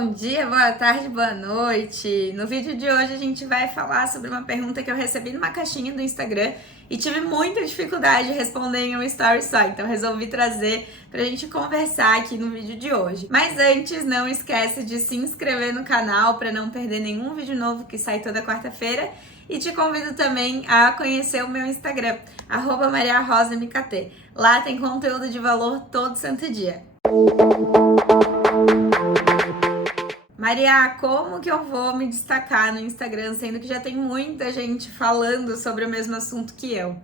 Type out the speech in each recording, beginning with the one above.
Bom dia, boa tarde, boa noite. No vídeo de hoje a gente vai falar sobre uma pergunta que eu recebi numa caixinha do Instagram e tive muita dificuldade de responder em um story só, então resolvi trazer pra gente conversar aqui no vídeo de hoje. Mas antes, não esquece de se inscrever no canal para não perder nenhum vídeo novo que sai toda quarta-feira. E te convido também a conhecer o meu Instagram, @mariarrosamkt. Lá tem conteúdo de valor todo santo dia. Maria, como que eu vou me destacar no Instagram, sendo que já tem muita gente falando sobre o mesmo assunto que eu?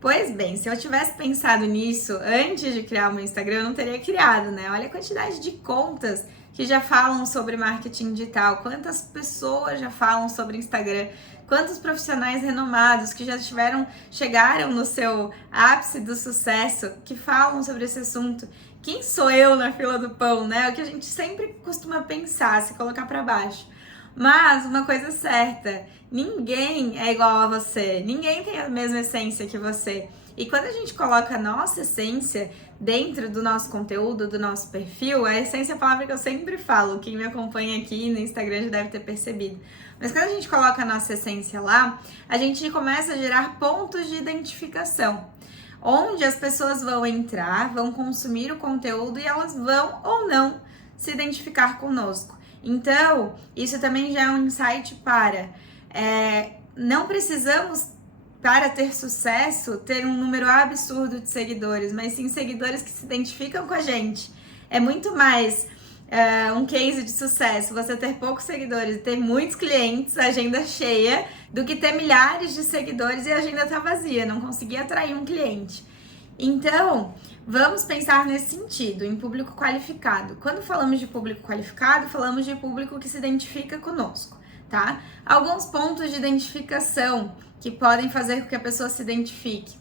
Pois bem, se eu tivesse pensado nisso antes de criar o meu Instagram, eu não teria criado, né? Olha a quantidade de contas que já falam sobre marketing digital, quantas pessoas já falam sobre Instagram, quantos profissionais renomados que já chegaram no seu ápice do sucesso, que falam sobre esse assunto. Quem sou eu na fila do pão, né? O que a gente sempre costuma pensar, se colocar para baixo. Mas uma coisa certa, ninguém é igual a você, ninguém tem a mesma essência que você. E quando a gente coloca a nossa essência dentro do nosso conteúdo, do nosso perfil, a essência é a palavra que eu sempre falo, quem me acompanha aqui no Instagram já deve ter percebido. Mas quando a gente coloca a nossa essência lá, a gente começa a gerar pontos de identificação, onde as pessoas vão entrar, vão consumir o conteúdo e elas vão ou não se identificar conosco. Então, isso também já é um insight não precisamos, para ter sucesso, ter um número absurdo de seguidores, mas sim seguidores que se identificam com a gente. É muito mais um case de sucesso você ter poucos seguidores e ter muitos clientes, agenda cheia, do que ter milhares de seguidores e a agenda tá vazia, não conseguir atrair um cliente. Então, vamos pensar nesse sentido, em público qualificado. Quando falamos de público qualificado, falamos de público que se identifica conosco, tá? Alguns pontos de identificação que podem fazer com que a pessoa se identifique.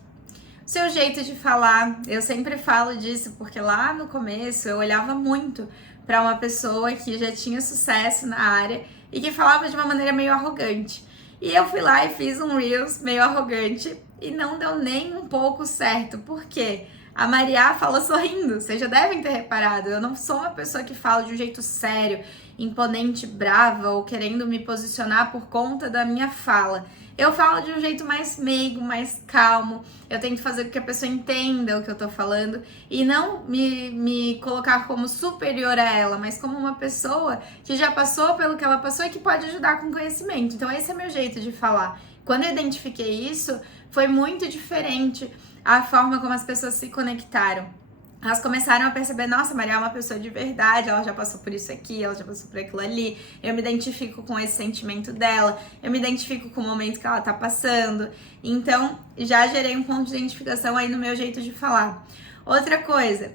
O seu jeito de falar, eu sempre falo disso, porque lá no começo eu olhava muito para uma pessoa que já tinha sucesso na área e que falava de uma maneira meio arrogante. E eu fui lá e fiz um Reels meio arrogante e não deu nem um pouco certo. Por quê? A Maria fala sorrindo, vocês já devem ter reparado. Eu não sou uma pessoa que fala de um jeito sério, imponente, brava ou querendo me posicionar por conta da minha fala. Eu falo de um jeito mais meigo, mais calmo. Eu tento fazer com que a pessoa entenda o que eu tô falando e não me colocar como superior a ela, mas como uma pessoa que já passou pelo que ela passou e que pode ajudar com conhecimento. Então esse é meu jeito de falar. Quando eu identifiquei isso, foi muito diferente a forma como as pessoas se conectaram. Elas começaram a perceber, nossa, Maria é uma pessoa de verdade, ela já passou por isso aqui, ela já passou por aquilo ali, eu me identifico com esse sentimento dela, eu me identifico com o momento que ela tá passando. Então, já gerei um ponto de identificação aí no meu jeito de falar. Outra coisa,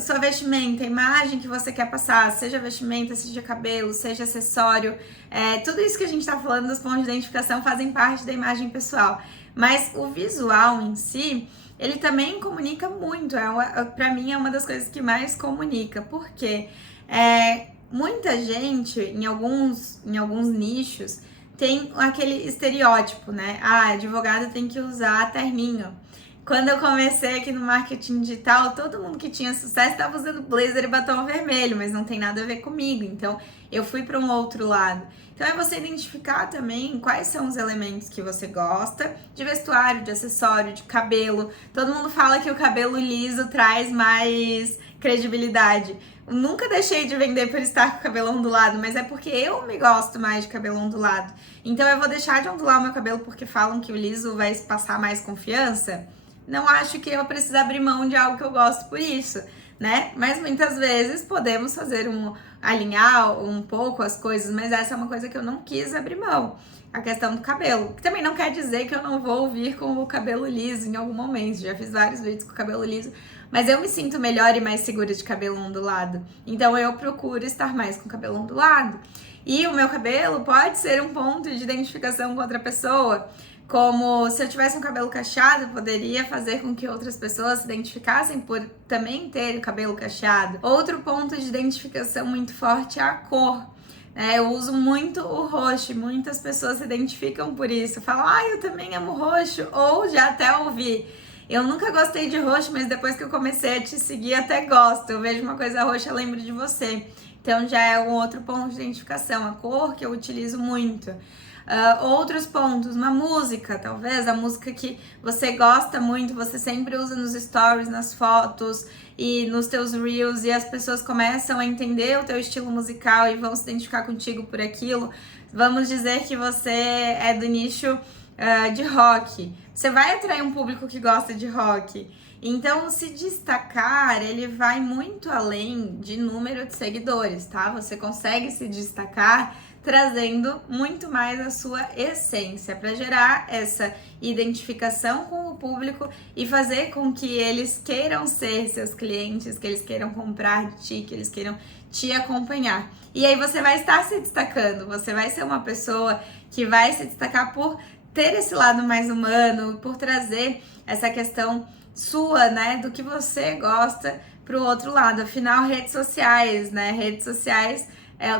sua vestimenta, a imagem que você quer passar, seja vestimenta, seja cabelo, seja acessório, tudo isso que a gente tá falando dos pontos de identificação fazem parte da imagem pessoal. Mas o visual em si, ele também comunica muito, pra mim é uma das coisas que mais comunica, porque muita gente, em alguns nichos, tem aquele estereótipo, né? Advogado tem que usar terninho. Quando eu comecei aqui no marketing digital, todo mundo que tinha sucesso estava usando blazer e batom vermelho, mas não tem nada a ver comigo, então eu fui para um outro lado. Então é você identificar também quais são os elementos que você gosta, de vestuário, de acessório, de cabelo. Todo mundo fala que o cabelo liso traz mais credibilidade. Eu nunca deixei de vender por estar com o cabelo ondulado, mas é porque eu me gosto mais de cabelo ondulado. Então eu vou deixar de ondular o meu cabelo porque falam que o liso vai passar mais confiança? Não acho que eu preciso abrir mão de algo que eu gosto por isso, né? Mas muitas vezes podemos fazer alinhar um pouco as coisas, mas essa é uma coisa que eu não quis abrir mão. A questão do cabelo, que também não quer dizer que eu não vou vir com o cabelo liso em algum momento. Já fiz vários vídeos com o cabelo liso, mas eu me sinto melhor e mais segura de cabelo ondulado. Então eu procuro estar mais com o cabelo ondulado. E o meu cabelo pode ser um ponto de identificação com outra pessoa. Como se eu tivesse um cabelo cacheado, poderia fazer com que outras pessoas se identificassem por também ter o cabelo cacheado. Outro ponto de identificação muito forte é a cor. Eu uso muito o roxo, muitas pessoas se identificam por isso. Falam, eu também amo roxo, ou já até ouvi. Eu nunca gostei de roxo, mas depois que eu comecei a te seguir, até gosto. Eu vejo uma coisa roxa, lembro de você. Então já é um outro ponto de identificação, a cor que eu utilizo muito. Outros pontos, uma música, talvez, a música que você gosta muito, você sempre usa nos stories, nas fotos e nos teus reels, e as pessoas começam a entender o teu estilo musical e vão se identificar contigo por aquilo. Vamos dizer que você é do nicho de rock. Você vai atrair um público que gosta de rock. Então, se destacar, ele vai muito além de número de seguidores, tá? Você consegue se destacar trazendo muito mais a sua essência para gerar essa identificação com o público e fazer com que eles queiram ser seus clientes, que eles queiram comprar de ti, que eles queiram te acompanhar. E aí você vai estar se destacando, você vai ser uma pessoa que vai se destacar por ter esse lado mais humano, por trazer essa questão sua, né, do que você gosta para o outro lado. Afinal, redes sociais, né, redes sociais,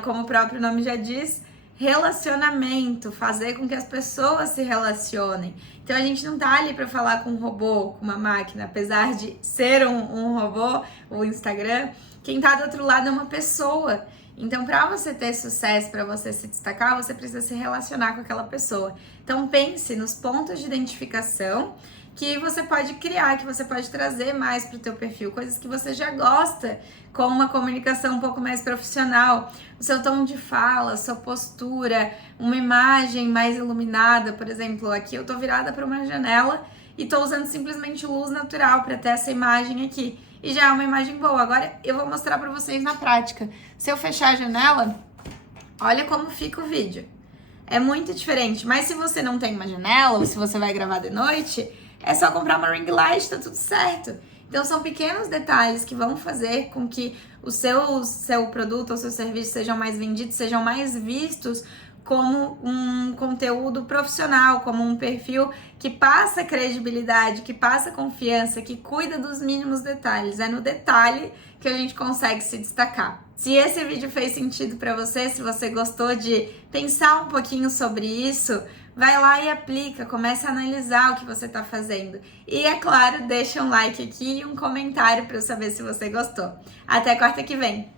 como o próprio nome já diz, relacionamento, fazer com que as pessoas se relacionem. Então a gente não tá ali para falar com um robô, com uma máquina, apesar de ser um robô, o Instagram, quem tá do outro lado é uma pessoa. Então, para você ter sucesso, para você se destacar, você precisa se relacionar com aquela pessoa. Então, pense nos pontos de identificação que você pode criar, que você pode trazer mais para o teu perfil, coisas que você já gosta, com uma comunicação um pouco mais profissional, o seu tom de fala, sua postura, uma imagem mais iluminada. Por exemplo, aqui eu tô virada para uma janela e tô usando simplesmente luz natural para ter essa imagem aqui. E já é uma imagem boa. Agora eu vou mostrar para vocês na prática. Se eu fechar a janela, olha como fica o vídeo. É muito diferente, mas se você não tem uma janela, ou se você vai gravar de noite, é só comprar uma ring light, tá tudo certo. Então são pequenos detalhes que vão fazer com que o seu produto ou seu serviço sejam mais vendidos, sejam mais vistos como um conteúdo profissional, como um perfil que passa credibilidade, que passa confiança, que cuida dos mínimos detalhes. É no detalhe que a gente consegue se destacar. Se esse vídeo fez sentido para você, se você gostou de pensar um pouquinho sobre isso, vai lá e aplica, comece a analisar o que você está fazendo. E, é claro, deixa um like aqui e um comentário para eu saber se você gostou. Até quarta que vem!